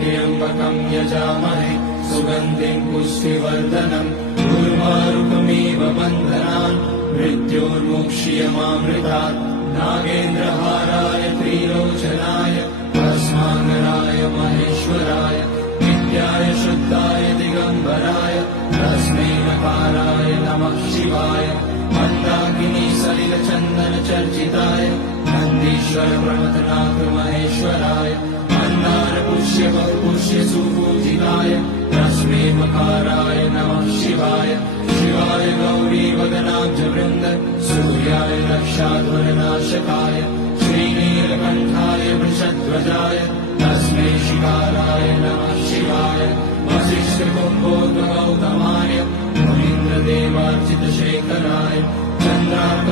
त्र्यम्बकं यजामहे सुगन्धिं पुष्टिवर्धनम् उर्वारुकमिव बन्धनान् मृत्योर्मुक्ष्यमामृतात् नागेन्द्रहाराय त्रिलोचनाय भस्माकराय महेश्वराय नित्याय शुद्धाय दिगम्बराय तस्मै नकाराय नमः शिवाय मन्दाकिनी सलिलचन्दन चर्चिताय नन्दीश्वर प्रमथनाथ महेश्वराय मन्दार पुष्य बहुपुष्य सुपूजिताय तस्मै मकाराय नमः शिवाय शिवाय गौरी वदनाब्ज वृन्द सूर्याय रक्षाध्वरनाशकाय श्रीनीलकण्ठाय वृषध्वजाय तस्मै शिकाराय नमः शिवाय वसिष्ठकुम्भोद्गौतमाय मुनीन्द्रदेवार्चितशेखराय चन्द्रार्क